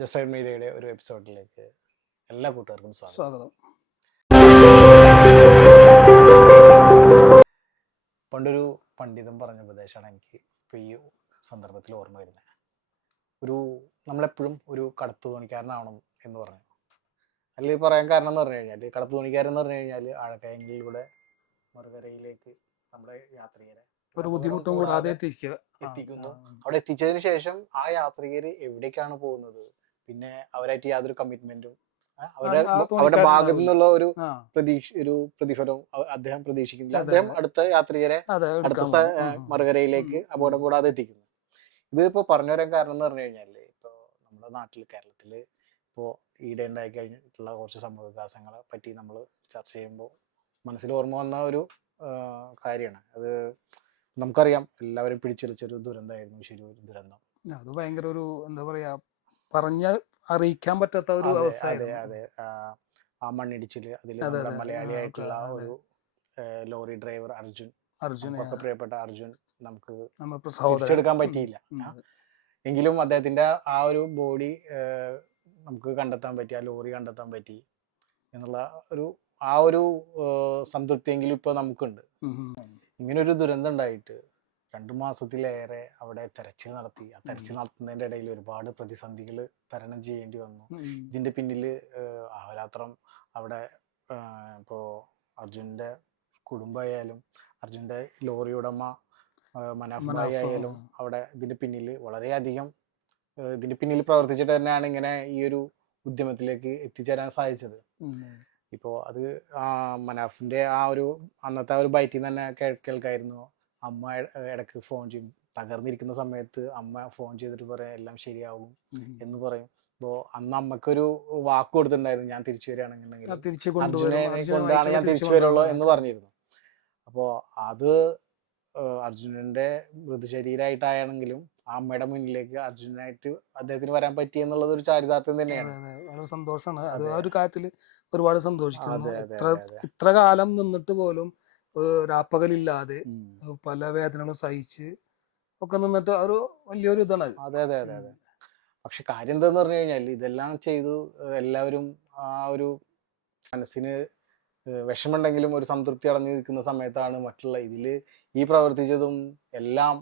Just മീഡിയയുടെ ഒരു എപ്പിസോഡിലേക്ക് എല്ലാ കൂട്ടുകാർക്കും സ്വാഗതം. പണ്ടൊരു പണ്ഡിതം പറഞ്ഞ ഉപദേശമാണ് എനിക്ക് ഇപ്പൊ ഈ സന്ദർഭത്തിൽ ഓർമ്മ വരുന്നത്. ഒരു നമ്മളെപ്പോഴും ഒരു കടത്തു തോണിക്കാരനാവണം എന്ന് പറഞ്ഞു. അല്ലെങ്കിൽ പറയാൻ കാരണം എന്ന് പറഞ്ഞു കഴിഞ്ഞാൽ കടത്തു തോണിക്കാരൻ എന്ന് പറഞ്ഞു കഴിഞ്ഞാൽ ആഴക്കയങ്ങളിലൂടെ മറുകരയിലേക്ക് നമ്മുടെ യാത്രികരെ ഒരു ബുദ്ധിമുട്ടും കൂടാതെ എത്തിക്കുക. എത്തിക്കുന്നു. അവിടെ എത്തിച്ചതിന് ശേഷം ആ യാത്രികര് എവിടേക്കാണ് പോകുന്നത്? പിന്നെ അവരായിട്ട് യാതൊരു കമ്മിറ്റ്മെന്റും അവരുടെ അവരുടെ ഭാഗത്തു നിന്നുള്ള ഒരു പ്രതീക്ഷ ഒരു പ്രതിഫലവും അദ്ദേഹം പ്രതീക്ഷിക്കുന്നില്ല. അദ്ദേഹം അടുത്ത യാത്രികരെ അടുത്ത. മറുകരയിലേക്ക് അപകടം കൂടാതെ എത്തിക്കുന്നു. ഇതിപ്പോ പറഞ്ഞു വരാൻ കാരണം എന്ന് പറഞ്ഞു കഴിഞ്ഞാൽ ഇപ്പോ നമ്മുടെ നാട്ടിൽ കേരളത്തിൽ ഇപ്പോ ഈടെ ഉണ്ടായി കഴിഞ്ഞിട്ടുള്ള കുറച്ച് സംഭവ വികാസങ്ങളെ പറ്റി നമ്മൾ ചർച്ച ചെയ്യുമ്പോൾ മനസ്സിൽ ഓർമ്മ വന്ന ഒരു കാര്യമാണ്. അത് നമുക്കറിയാം എല്ലാവരും പിടിച്ചുലച്ചൊരു ദുരന്തമായിരുന്നു ശരി ഒരു ദുരന്തം. അത് ഭയങ്കര ഒരു എന്താ പറയാ പറഞ്ഞ അറിയിക്കാൻ പറ്റാത്ത ഒരു അതെ അതെ അതെ. ആ, മണ്ണിടിച്ചിൽ അതിൽ അതെ, നമ്മുടെ. മലയാളിയായിട്ടുള്ള ഒരു ലോറി ഡ്രൈവർ അർജുൻ. അർജുൻ ഒക്കെ പ്രിയപ്പെട്ട അർജുൻ നമുക്ക് തിരിച്ചെടുക്കാൻ പറ്റിയില്ല. എങ്കിലും അദ്ദേഹത്തിന്റെ ആ ഒരു ബോഡി നമുക്ക് കണ്ടെത്താൻ പറ്റി ആ ലോറി കണ്ടെത്താൻ പറ്റി എന്നുള്ള ഒരു ആ ഒരു സംതൃപ്തി എങ്കിലും ഇപ്പൊ നമുക്കുണ്ട്. ഉം, ഉം. ഇങ്ങനെ ഒരു ദുരന്തം ഉണ്ടായിട്ട് രണ്ടു മാസത്തിലേറെ അവിടെ തെരച്ചിൽ നടത്തി. ആ തെരച്ചിൽ നടത്തുന്നതിന്റെ ഇടയിൽ ഒരുപാട് പ്രതിസന്ധികൾ തരണം ചെയ്യേണ്ടി വന്നു. ഇതിന്റെ പിന്നിൽ അഹോരാത്രം അവിടെ ഇപ്പോ അർജുന്റെ കുടുംബമായാലും അർജുന്റെ ലോറി ഉടമ ഏഹ്, മനാഫ് ഭായ് ആയാലും അവിടെ ഇതിന്റെ പിന്നിൽ വളരെയധികം ഇതിന്റെ പിന്നിൽ പ്രവർത്തിച്ചിട്ട് തന്നെയാണ് ഇങ്ങനെ ഈ ഒരു ഉദ്യമത്തിലേക്ക് എത്തിച്ചേരാൻ സാധിച്ചത്. ഇപ്പോ ഇപ്പോൾ അത് ആ മനാഫിന്റെ ആ ഒരു അന്നത്തെ ആ ഒരു ബൈറ്റിൽ നിന്ന് തന്നെ കേൾക്കായിരുന്നു. അമ്മ ഇടയ്ക്ക് ഫോൺ ചെയ്യും. തകർന്നിരിക്കുന്ന സമയത്ത് അമ്മ ഫോൺ ചെയ്തിട്ട് പറയാം എല്ലാം ശരിയാവും. എന്ന് പറയും. അപ്പോ അന്ന് അമ്മക്കൊരു വാക്ക് കൊടുത്തിട്ടുണ്ടായിരുന്നു ഞാൻ തിരിച്ചു വരികയാണെന്നുണ്ടെങ്കിൽ കൊണ്ടാണ് ഞാൻ തിരിച്ചു വരുള്ളൂ എന്ന് പറഞ്ഞിരുന്നു. അപ്പോ അത് അർജുനന്റെ മൃതശരീരമായിട്ടാണെങ്കിലും ആ അമ്മയുടെ മുന്നിലേക്ക് അർജുനായിട്ട് അദ്ദേഹത്തിന് വരാൻ പറ്റി എന്നുള്ളത് ഒരു ചാരിതാർത്ഥ്യം തന്നെയാണ്. വളരെ സന്തോഷമാണ്. അത് ആ ഒരു കാര്യത്തിൽ ഒരുപാട് സന്തോഷിക്കുന്നു. ഇത്ര കാലം നിന്നിട്ട് പോലും രാപ്പകലില്ലാതെ. പല വേദനകളും സഹിച്ച് ഒക്കെ നിന്നിട്ട് ഒരു വലിയൊരു ഇതാണ് അത്. അതെ അതെ അതെ പക്ഷെ കാര്യം എന്താന്ന് പറഞ്ഞു കഴിഞ്ഞാൽ ഇതെല്ലാം ചെയ്തു എല്ലാവരും ആ ഒരു മനസ്സിന് വിഷമുണ്ടെങ്കിലും ഒരു സംതൃപ്തി അടഞ്ഞു നിൽക്കുന്ന സമയത്താണ് മറ്റുള്ള ഇതിൽ ഈ പ്രവർത്തിച്ചതും എല്ലാം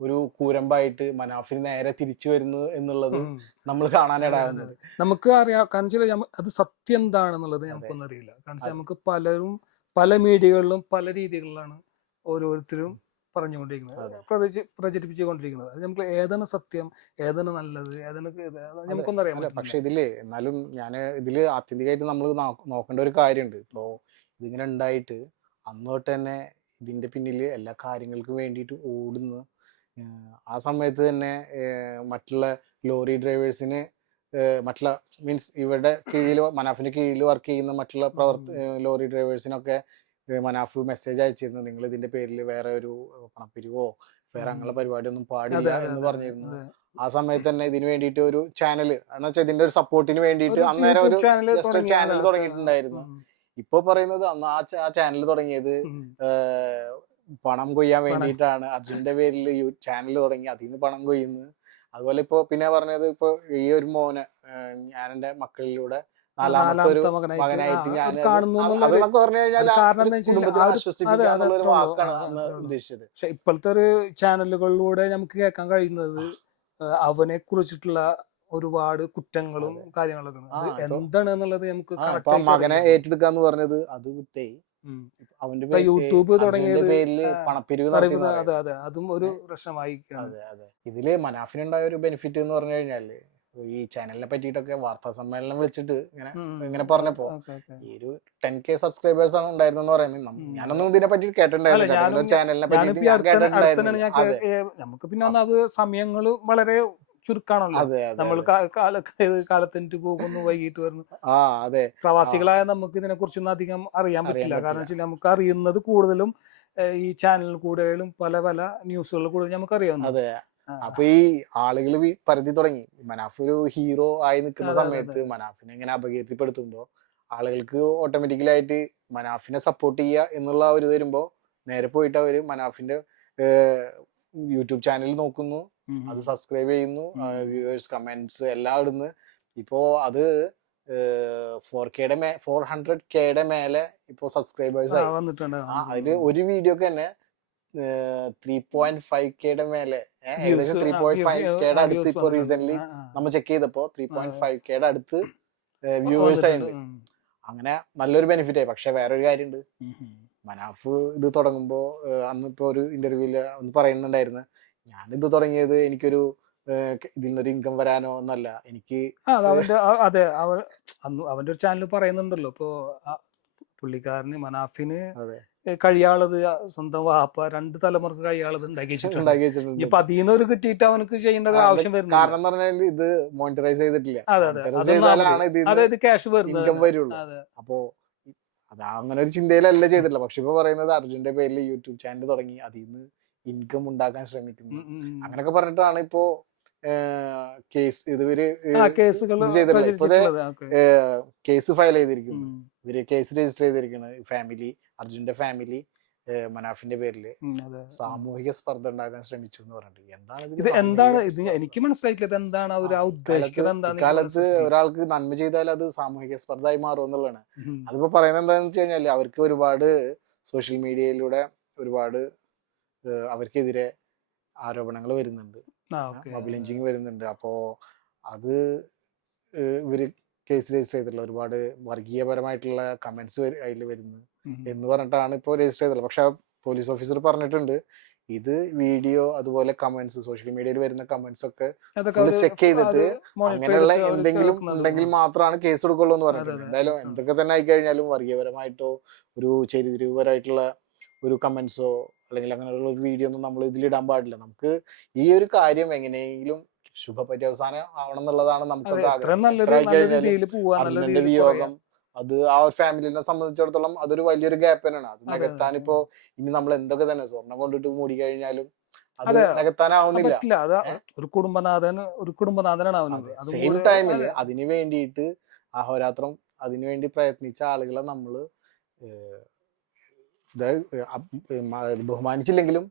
ഒരു കൂരമ്പായിട്ട് മനാഫിന് നേരെ തിരിച്ചു വരുന്നു എന്നുള്ളത് നമ്മൾ കാണാനിടാവുന്നത് നമുക്ക് അറിയാം കാരണം വെച്ചാൽ അത് സത്യം എന്താണെന്നുള്ളത് നമുക്കൊന്നും അറിയില്ല. കാരണം നമുക്ക് പലരും പല മീഡിയകളിലും പല രീതികളിലാണ് ഓരോരുത്തരും പറഞ്ഞുകൊണ്ടിരിക്കുന്നത്. പ്രചരിച്ച് പ്രചരി- പ്രചരിപ്പിച്ചുകൊണ്ടിരിക്കുന്നത്. അത് നമുക്ക് ഏതാണ് സത്യം ഏതാണ് നല്ലത് ഏതാണ് നമുക്കൊന്നും അറിയാം പക്ഷെ ഇതിൽ എന്നാലും ഞാൻ ഇതിൽ ആത്യന്തികമായിട്ട് നമ്മൾ നോക്കേണ്ട ഒരു കാര്യമുണ്ട്. ഇപ്പോ ഇതിങ്ങനെ ഉണ്ടായിട്ട് അന്ന് തൊട്ട് തന്നെ ഇതിന്റെ പിന്നിൽ എല്ലാ കാര്യങ്ങൾക്കും വേണ്ടിയിട്ട് ഓടുന്നു. ആ സമയത്ത് തന്നെ മറ്റുള്ള ലോറി ഡ്രൈവേഴ്സിന് മറ്റുള്ള മീൻസ് ഇവരുടെ കീഴിൽ മനാഫിന്റെ കീഴിൽ വർക്ക് ചെയ്യുന്ന മറ്റുള്ള പ്രവർത്തി ലോറി ഡ്രൈവേഴ്സിനൊക്കെ മനാഫ് മെസ്സേജ് അയച്ചിരുന്നു. നിങ്ങൾ ഇതിന്റെ പേരിൽ വേറെ ഒരു പണപ്പിരിവോ? വേറെ അങ്ങനെയുള്ള പരിപാടി ഒന്നും അതെ, പാടില്ല എന്ന് പറഞ്ഞിരുന്നു. ആ സമയത്ത് തന്നെ ഇതിന് വേണ്ടിയിട്ട് ഒരു ചാനൽ എന്ന് വെച്ചാൽ ഇതിന്റെ ഒരു സപ്പോർട്ടിന് വേണ്ടിയിട്ട് അന്നേരം ഒരു ജസ്റ്റ് ഒരു ചാനൽ തുടങ്ങിയിട്ടുണ്ടായിരുന്നു. ഇപ്പൊ പറയുന്നത് അന്ന് ആ ചാനൽ തുടങ്ങിയത് പണം കൊയ്യാൻ. വേണ്ടിയിട്ടാണ് അർജുന്റെ പേരിൽ ചാനൽ തുടങ്ങി അതിൽ നിന്ന് പണം കൊയ്യുന്നു അതുപോലെ ഇപ്പോ പിന്നെ പറഞ്ഞത് ഇപ്പൊ ഈ ഒരു മോന് ഞാൻ എന്റെ മക്കളിലൂടെ നാലാമത്തെ ഒരു മകനായിട്ട് ഞാൻ അതൊക്കെ പറഞ്ഞു കഴിഞ്ഞാൽ കുടുംബത്തിനെ ഒരു-. വാക്കാണ്. ഉദ്ദേശിച്ചത് പക്ഷെ ഇപ്പോഴത്തെ ഒരു ചാനലുകളിലൂടെ നമുക്ക് കേൾക്കാൻ കഴിയുന്നത് അവനെ കുറിച്ചിട്ടുള്ള ഒരുപാട് കുറ്റങ്ങളും. കാര്യങ്ങളൊക്കെ എന്താണ് എന്നുള്ളത് നമുക്ക് മകനെ ഏറ്റെടുക്കാന്ന് പറഞ്ഞത് അത് കുറ്റേ ഉം. അവന്റെ യൂട്യൂബ് തുടങ്ങിയത് പേരിൽ ആ, പണപ്പിരിവ് അതെ അതെ. അതും ഒരു പ്രശ്നമായി അതെ അതെ. ഇതിൽ മനാഫിനുണ്ടായ ഒരു ബെനിഫിറ്റ് എന്ന് പറഞ്ഞു കഴിഞ്ഞാൽ ഈ ചാനലിനെ പറ്റിയിട്ടൊക്കെ വാർത്താ സമ്മേളനം വിളിച്ചിട്ട് ഇങ്ങനെ ഇങ്ങനെ പറഞ്ഞപ്പോ ഈ ഒരു ടെൻ കെ സബ്സ്ക്രൈബേഴ്സ് ആണ് ഉണ്ടായിരുന്നെന്ന് പറയുന്നത്. ഞാനൊന്നും ഇതിനെ പറ്റി കേട്ടിട്ടുണ്ടായിരുന്നു ചാനലിനെ പറ്റി നമുക്ക് പിന്നെ അത് സമയങ്ങൾ വളരെ ചുരുക്കാണല്ലോ. നമ്മൾ. കാലത്തിനിട്ട് പോകുന്നു വൈകിട്ട് വരുന്നു. പ്രവാസികളായ നമുക്ക് ഇതിനെ കുറിച്ചൊന്നും അധികം അറിയാൻ പറ്റില്ല. കാരണം. വെച്ചാൽ നമുക്ക് അറിയുന്നത് കൂടുതലും ഈ ചാനലിൽ കൂടെയും പല പല ന്യൂസുകളിൽ കൂടുതൽ നമുക്ക് അറിയാവുന്നത്. അപ്പൊ ഈ ആളുകൾ പരതി തുടങ്ങി. മനാഫ് ഒരു ഹീറോ ആയി നിൽക്കുന്ന സമയത്ത് മനാഫിനെ ഇങ്ങനെ അപകീർത്തിപ്പെടുത്തുമ്പോ ആളുകൾക്ക് ഓട്ടോമാറ്റിക്കലി ആയിട്ട് മനാഫിനെ സപ്പോർട്ട് ചെയ്യുക എന്നുള്ള ഒരു വരുമ്പോ നേരെ പോയിട്ട് അവർ മനാഫിന്റെ യൂട്യൂബ് ചാനൽ നോക്കുന്നു. അത് സബ്സ്ക്രൈബ് ചെയ്യുന്നു. വ്യൂവേഴ്സ് കമന്റ്സ് എല്ലാം ഇടുന്ന്. ഇപ്പോ അത് ഫോർ കെയുടെ മേ ഫോർ ഹൺഡ്രഡ് കെയുടെ മേലെ ഇപ്പോ സബ്സ്ക്രൈബേഴ്സ് ആയി. അതിൽ ഒരു വീഡിയോക്ക് തന്നെ ത്രീ പോയിന്റ് ഫൈവ് കെയുടെ മേലെ ഏകദേശം ത്രീ പോയിന്റ് ഫൈവ് കെയുടെ അടുത്ത് ഇപ്പൊ റീസെന്റ് നമ്മൾ ചെക്ക് ചെയ്തപ്പോ ത്രീ പോയിന്റ് ഫൈവ് കെയുടെ അടുത്ത് വ്യൂവേഴ്സ് ആയിട്ടുണ്ട്. അങ്ങനെ നല്ലൊരു ബെനിഫിറ്റ് ആയി. പക്ഷെ വേറൊരു കാര്യമുണ്ട് മനാഫ് ഇത് തുടങ്ങുമ്പോ ഏഹ് അന്ന് ഇപ്പൊ ഒരു ഇന്റർവ്യൂൽ ഒന്ന് പറയുന്നുണ്ടായിരുന്നു. ഞാൻ ഇത് തുടങ്ങിയത് എനിക്കൊരു ഇതിൽ നിന്നൊരു ഇൻകം വരാനോ എന്നല്ല. എനിക്ക് അത് അവൻ അന്ന് അവന്റെ ഒരു ചാനൽ പറയുന്നുണ്ടല്ലോ. ഇപ്പോ പുള്ളിക്കാരന് മനാഫിന് അതെ. കഴിയാളത് സ്വന്തം വാപ്പ രണ്ട് തലമുറയ്ക്ക് കഴിയാളത് ഉണ്ടാക്കി ഇപ്പൊ അതിൽ ഒരു കിട്ടിയിട്ട് അവനക്ക് ചെയ്യേണ്ട ആവശ്യം വരുന്നില്ല. കാരണം എന്ന് പറഞ്ഞാൽ ഇത് മോണിറ്ററൈസ് ചെയ്തിട്ടില്ല. അതായത് ക്യാഷ് ഇൻകം വരുള്ളൂ. അപ്പോ അത് അങ്ങനെ ഒരു ചിന്തയിലല്ല ചെയ്തിട്ടില്ല പക്ഷെ ഇപ്പൊ പറയുന്നത് അർജുന്റെ പേരിൽ യൂട്യൂബ് ചാനൽ തുടങ്ങി. അതിൽ നിന്ന് ഇൻകം ഉണ്ടാക്കാൻ ശ്രമിക്കുന്നു ഉം, ഉം, ഉം. അങ്ങനൊക്കെ പറഞ്ഞിട്ടാണ് ഇപ്പോ കേസ് ഇതുവരെ ആ കേസുകൾ ഇത് ചെയ്തിട്ടില്ല. ഇപ്പൊ ദേ, ഓക്കെ. കേസ് ഫയൽ ചെയ്തിരിക്കുന്നു. ഇവർ കേസ് രജിസ്റ്റർ ചെയ്തിരിക്കുന്നത് ഫാമിലി അർജുന്റെ ഫാമിലി മനാഫിന്റെ പേരിൽ സാമൂഹിക സ്പർദ്ധ ഉണ്ടാക്കാൻ ശ്രമിച്ചു എന്ന് പറഞ്ഞിട്ട്. എന്താണ് ഇത് എന്താണ്? ഇത് എനിക്ക് മനസ്സിലായിട്ടില്ല. ഇത് എന്താണ്? ഉദ്ദേശിക്കുന്നത് ഒരാൾക്ക് നന്മ ചെയ്താൽ അത് സാമൂഹിക സ്പർദ്ധ മാറും എന്നുള്ളതാണ്. അതിപ്പോ പറയുന്നത് എന്താണെന്ന് വെച്ച് കഴിഞ്ഞാൽ അവർക്ക് ഒരുപാട് സോഷ്യൽ മീഡിയയിലൂടെ ഒരുപാട് അവർക്കെതിരെ ആരോപണങ്ങൾ വരുന്നുണ്ട്. മൊബൈൽ വരുന്നുണ്ട്. അപ്പോ അത് ഇവർ കേസ് രജിസ്റ്റർ ചെയ്തിട്ടുള്ള ഒരുപാട് വർഗീയപരമായിട്ടുള്ള കമന്റ്സ് അതിൽ വരുന്നു എന്ന് പറഞ്ഞിട്ടാണ് ഇപ്പോൾ രജിസ്റ്റർ ചെയ്തിട്ടുള്ളത് പക്ഷെ പോലീസ് ഓഫീസർ പറഞ്ഞിട്ടുണ്ട് ഇത് വീഡിയോ അതുപോലെ കമന്റ്സ് സോഷ്യൽ മീഡിയയിൽ വരുന്ന കമന്റ്സ് ഒക്കെ ചെക്ക് ചെയ്തിട്ട് അങ്ങനെയുള്ള എന്തെങ്കിലും ഉണ്ടെങ്കിൽ മാത്രമാണ് കേസ് എടുക്കുള്ളൂ എന്ന് പറഞ്ഞിട്ടുണ്ട്. എന്തായാലും എന്തൊക്കെ തന്നെ ആയിക്കഴിഞ്ഞാലും വർഗീയപരമായിട്ടോ ഒരു ചേരിതിരിവുപരമായിട്ടുള്ള ഒരു കമന്റ്സോ അല്ലെങ്കിൽ അങ്ങനെയുള്ള ഒരു വീഡിയോ ഒന്നും നമ്മൾ ഇതിലിടാൻ പാടില്ല. നമുക്ക് ഈ ഒരു കാര്യം എങ്ങനെയെങ്കിലും ശുഭ പര്യവസാനം ആവണം എന്നുള്ളതാണ് നമുക്ക് വിയോഗം അത് ആ ഒരു ഫാമിലിനെ സംബന്ധിച്ചിടത്തോളം അതൊരു വലിയൊരു ഗ്യാപ്പ് തന്നെയാണ്. അത് നികത്താൻ ഇപ്പോ ഇനി നമ്മൾ എന്തൊക്കെ തന്നെ സ്വർണം കൊണ്ടിട്ട് മൂടി കഴിഞ്ഞാലും അത്. നികത്താനാവുന്നില്ല. ഒരു കുടുംബനാഥൻ ഒരു കുടുംബനാഥനാണ് ആവുന്നത് സെയിം ടൈമിൽ അതിനു വേണ്ടിയിട്ട് അഹോരാത്രം അതിനു വേണ്ടി പ്രയത്നിച്ച ആളുകളെ നമ്മൾ ബഹുമാനിച്ചില്ലെങ്കിലും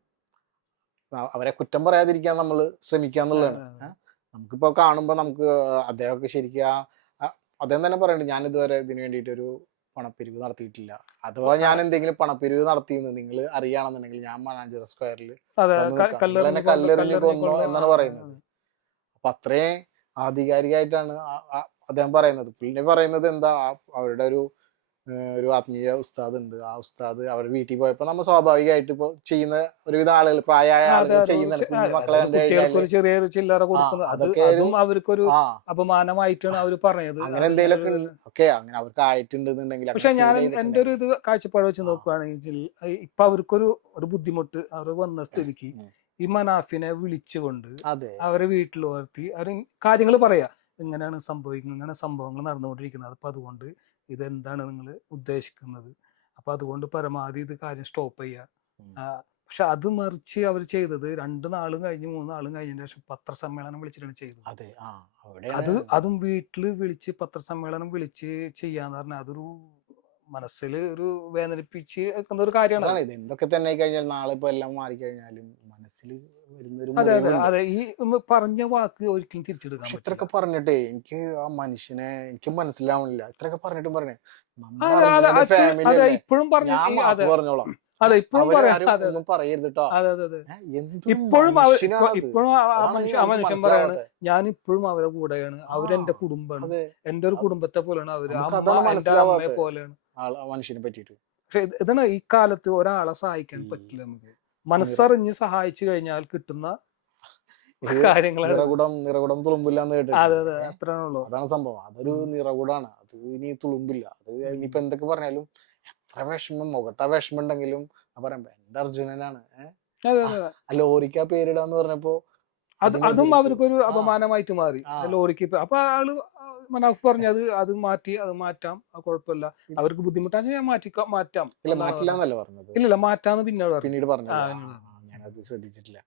അവരെ കുറ്റം പറയാതിരിക്കാൻ നമ്മൾ ശ്രമിക്കുക എന്നുള്ളതാണ് നമുക്കിപ്പോൾ കാണുമ്പോൾ നമുക്കിപ്പോ കാണുമ്പോ നമുക്ക് അദ്ദേഹമൊക്കെ ശരിക്കും ആ അദ്ദേഹം തന്നെ പറയുന്നുണ്ട് ഞാൻ ഇതുവരെ ഇതിനു വേണ്ടിയിട്ട് ഒരു പണപ്പിരിവ് നടത്തിയിട്ടില്ല. അഥവാ ഞാൻ എന്തെങ്കിലും പണപ്പിരിവ് നടത്തിയെന്ന് നിങ്ങൾ അറിയാണെന്നുണ്ടെങ്കിൽ ഞാൻ മാനാഞ്ചർ സ്ക്വയറിൽ തന്നെ കല്ലെറിഞ്ഞു കൊന്ന് എന്നാണ് പറയുന്നത്. അപ്പൊ അത്രയും ആധികാരികമായിട്ടാണ് അദ്ദേഹം പറയുന്നത്. പിന്നെ പറയുന്നത് എന്താ അവരുടെ ഒരു ഒരു ആത്മീയ ഉസ്താദ് ഉണ്ട്. ആ ഉസ്താദ് അവരുടെ വീട്ടിൽ പോയപ്പോ നമ്മൾ സ്വാഭാവികമായിട്ട് ഇപ്പൊ ചെയ്യുന്ന ഒരുവിധ ആളുകൾ പ്രായമായ ആളുകൾ ചെയ്യുന്ന മക്കളെ ചെറിയൊരു ചില്ലറ കൊടുക്കുന്നത് അതൊക്കെ അതും അവർക്കൊരു അപമാനമായിട്ടാണ് അവർ പറഞ്ഞത് അങ്ങനെ എന്തെങ്കിലുമൊക്കെ ഓക്കെ അങ്ങനെ അവർക്ക് ആയിട്ടുണ്ടെന്നുണ്ടെങ്കിൽ പക്ഷെ ഞാൻ എന്റെ ഒരു ഇത് കാഴ്ചപ്പാട് വെച്ച്. നോക്കുകയാണെങ്കിൽ ഇപ്പൊ അവർക്കൊരു ഒരു ബുദ്ധിമുട്ട് അവർ വന്ന സ്ഥിതിക്ക്. ഈ മനാഫിനെ വിളിച്ചുകൊണ്ട് അവരെ വീട്ടിൽ വളർത്തി അവർ കാര്യങ്ങൾ പറയാ. ഇങ്ങനെയാണ് സംഭവിക്കുന്നത് ഇങ്ങനെ സംഭവങ്ങൾ നടന്നുകൊണ്ടിരിക്കുന്നത്. അപ്പൊ അതുകൊണ്ട് ഇതെന്താണ് നിങ്ങൾ ഉദ്ദേശിക്കുന്നത്? അപ്പൊ അതുകൊണ്ട് പരമാവധി ഇത് കാര്യം സ്റ്റോപ്പ് ചെയ്യുക പക്ഷെ അത് മറിച്ച് അവർ ചെയ്തത് രണ്ടു നാളും കഴിഞ്ഞ് മൂന്നാളും കഴിഞ്ഞതിന് ശേഷം പത്രസമ്മേളനം വിളിച്ചിട്ടാണ് ചെയ്തത്. അത്. അതും വീട്ടിൽ വിളിച്ച് പത്രസമ്മേളനം വിളിച്ച് ചെയ്യാന്ന് പറഞ്ഞാൽ അതൊരു മനസ്സിൽ ഒരു വേദനിപ്പിച്ച് വെക്കുന്ന ഒരു കാര്യമാണ് അതാണ്. ഇത് എന്തൊക്കെ തന്നെ ആയി കഴിഞ്ഞാൽ നാളെ ഇപ്പൊ എല്ലാം മാറിക്കഴിഞ്ഞാലും മനസ്സിൽ വരുന്ന ഒരു അതെ അതെ മുറിവുണ്ട്. അതെ. ഈ ഒന്ന് പറഞ്ഞ വാക്ക് ഒരിക്കലും തിരിച്ചെടുക്കാൻ പക്ഷെ പറ്റില്ല. ഇത്രയൊക്കെ പറഞ്ഞിട്ടേ എനിക്ക് ആ മനുഷ്യനെ എനിക്ക് മനസ്സിലാവണില്ല. ഇത്രയൊക്കെ പറഞ്ഞിട്ടും പറഞ്ഞേ. അതെ, അതെ, അത് ഫാമിലി അതെ അല്ലേ? ഇപ്പോഴും പറഞ്ഞു ഞാൻ ഈ- മാപ്പ് പറഞ്ഞോളാം. അതെ ഇപ്പോഴും അവരെ പറയാം. ആരും അതെ ഒന്നും പറയരുത് കേട്ടോ അതെ അതെ അതെ. എന്തൊരു ഇപ്പോഴും അവർ മനുഷ്യനാണത്. ഇപ്പോഴും ആ- ആ അതാണ് ആ എനിക്ക് മനുഷ്യൻ പറയാണ്. ഞാൻ ഇപ്പോഴും അവരെ കൂടെയാണ്. അവരെന്റെ ആ, കുടുംബമാണ്. അതെ. എന്റെ ഒരു കുടുംബത്തെ പോലെയാണ് അവർ. നമുക്ക് അമ്മ അതാണ് അമ്മയെ പോലെയാണ്. മനുഷ്യനെ പറ്റിയിട്ട്. പക്ഷെ ഇത് ഇതാണ് ഈ കാലത്ത് ഒരാളെ സഹായിക്കാൻ പറ്റില്ല നമുക്ക്. മനസ്സറിഞ്ഞ് സഹായിച്ചു കഴിഞ്ഞാൽ കിട്ടുന്ന കാര്യങ്ങളാണ്. നിറകുടം നിറകുടം തുളുമ്പില്ലാന്ന് അതെ അതെ കേട്ടിട്ട് അത്രയാണുള്ളൂ അതാണ് സംഭവം. അതൊരു. നിറകുടാണ്. അത് ഇനി തുളുമ്പില്ല. അത് ഇനിയിപ്പോ എന്തൊക്കെ പറഞ്ഞാലും എത്ര വിഷമം മുഖത്താ വിഷമം ഉണ്ടെങ്കിലും ആ പറയുമ്പോ എന്റെ അർജുനനാണ്. ഏഹ്? ലോറിക്ക് ആ പേരിടാന്ന് പറഞ്ഞപ്പോ അത് അതും അവർക്കൊരു അപമാനമായിട്ട് മാറി. ലോറിക്ക് അപ്പൊ ആൾ മനാഫ് പറഞ്ഞു അത് അത് മാറ്റി അത് മാറ്റാം. കുഴപ്പമില്ല. അവർക്ക് ബുദ്ധിമുട്ടാന്ന് ഞാൻ മാറ്റി മാറ്റാം ഇല്ല മാറ്റില്ല ഇല്ലല്ല പറഞ്ഞത്. മാറ്റാന്ന് പിന്നീട് പിന്നീട് പറഞ്ഞു. ഞാനത് ശ്രദ്ധിച്ചിട്ടില്ല.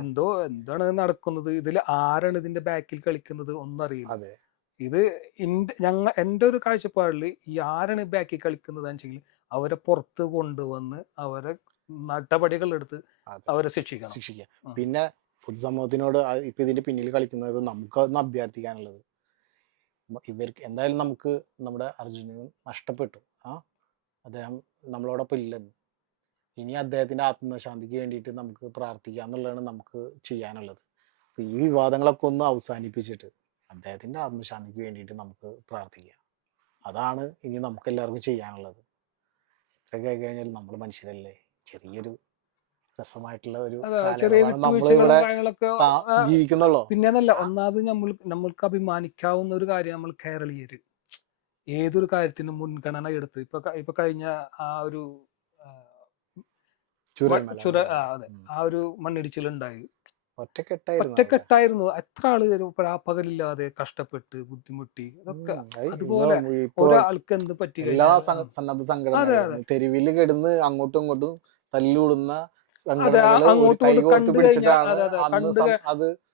എന്തോ എന്താണ് നടക്കുന്നത്? ഇതിൽ ആരാണ് ഇതിന്റെ ബാക്കിൽ കളിക്കുന്നത് ഒന്നറിയില്ല. ഇത് ഞങ്ങ എന്റെ ഒരു കാഴ്ചപ്പാടിൽ ഈ ആരാണ് ബാക്കിൽ കളിക്കുന്നത് വെച്ചെങ്കിൽ അവരെ പുറത്ത് കൊണ്ടുവന്ന് അവരെ നടപടികൾ എടുത്ത് അവരെ ശിക്ഷിക്കാം. ശിക്ഷിക്കാം പിന്നെ പൊതുസമൂഹത്തിനോട് ഇപ്പൊ ഇതിന്റെ പിന്നിൽ കളിക്കുന്നവർ നമുക്ക് ഒന്ന് അഭ്യർത്ഥിക്കാനുള്ളത്. ഇവർക്ക് എന്തായാലും നമുക്ക് നമ്മുടെ അർജുനന് നഷ്ടപ്പെട്ടു. ആ അദ്ദേഹം നമ്മളോടൊപ്പം ഇല്ലെന്ന്. ഇനി അദ്ദേഹത്തിന്റെ ആത്മശാന്തിക്ക് വേണ്ടിയിട്ട് നമുക്ക് പ്രാർത്ഥിക്കുക എന്നുള്ളതാണ് നമുക്ക് ചെയ്യാനുള്ളത്. അപ്പൊ ഈ വിവാദങ്ങളൊക്കെ ഒന്ന് അവസാനിപ്പിച്ചിട്ട് അദ്ദേഹത്തിന്റെ ആത്മശാന്തിക്ക് വേണ്ടിയിട്ട് നമുക്ക് പ്രാർത്ഥിക്കുക അതാണ് ഇനി നമുക്ക് എല്ലാവർക്കും ചെയ്യാനുള്ളത്. ആയി കഴിഞ്ഞാൽ നമ്മൾ മനുഷ്യരല്ലേ? ചെറിയൊരു രസമായിട്ടുള്ള ഒരു പിന്നെന്നല്ല ഒന്നാമത് നമ്മൾ നമ്മൾക്ക് അഭിമാനിക്കാവുന്ന ഒരു കാര്യം നമ്മൾ കേരളീയര്. ഏതൊരു കാര്യത്തിനും മുൻഗണന എടുത്ത്. ഇപ്പൊ ഇപ്പൊ കഴിഞ്ഞ ആ ഒരു ചുര ആ, അതെ. ആ ഒരു മണ്ണിടിച്ചിലുണ്ടായി. ഒറ്റക്കെട്ടായിരുന്നു എത്ര ആൾ ആ പകലില്ലാതെ കഷ്ടപ്പെട്ട് ബുദ്ധിമുട്ടി അതൊക്കെ അതുപോലെ ഒരാൾക്ക് എന്ത് പറ്റി എല്ലാ സന്നദ്ധ സംഘടന തെരുവിൽ കിടന്ന് അങ്ങോട്ടും ഇങ്ങോട്ടും തല്ലുകൂടുന്ന അങ്ങോട്ടും കണ്ടു കഴിഞ്ഞാൽ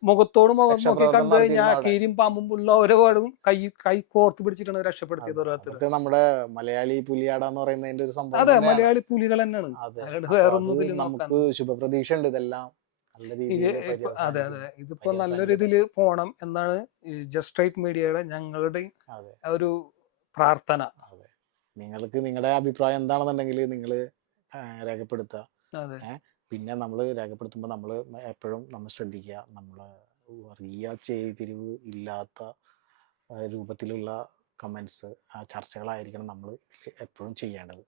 മുഖത്തോട് മുഖം നോക്കി കണ്ടു കഴിഞ്ഞാൽ. കീരിയും പാമ്പും ഉള്ള ഓരോപാടും കൈ കൈ കോർത്ത് പിടിച്ചിട്ടാണ് രക്ഷപ്പെടുത്തിയത് ഓരോരുത്തർ നമ്മുടെ മലയാളി പുലിയാട എന്ന് പറയുന്നതിന്റെ ഒരു സംഭവം അതെ. മലയാളി പുലികൾ തന്നെയാണ്. വേറൊന്നും നമുക്ക് ശുഭപ്രതീക്ഷ ഉണ്ട് ഇതെല്ലാം. നല്ല രീതിയിൽ ഇപ്പൊ- അതെ അതെ ഇതിപ്പോ നല്ല രീതിയിൽ പോണം എന്നാണ് ജസ്റ്റ് റൈറ്റ് മീഡിയയുടെ ഞങ്ങളുടെ ഒരു പ്രാർത്ഥന. അതെ. നിങ്ങൾക്ക് നിങ്ങളുടെ അഭിപ്രായം എന്താണെന്നുണ്ടെങ്കിൽ നിങ്ങൾ രേഖപ്പെടുത്തുക. പിന്നെ നമ്മൾ രേഖപ്പെടുത്തുമ്പോൾ നമ്മൾ എപ്പോഴും നമ്മൾ ശ്രദ്ധിക്കുക. നമ്മൾ വർഗീയ ചെയ്തിരിവ് ഇല്ലാത്ത രൂപത്തിലുള്ള കമൻസ് ചർച്ചകളായിരിക്കണം നമ്മൾ ഇതിൽ എപ്പോഴും ചെയ്യേണ്ടത്.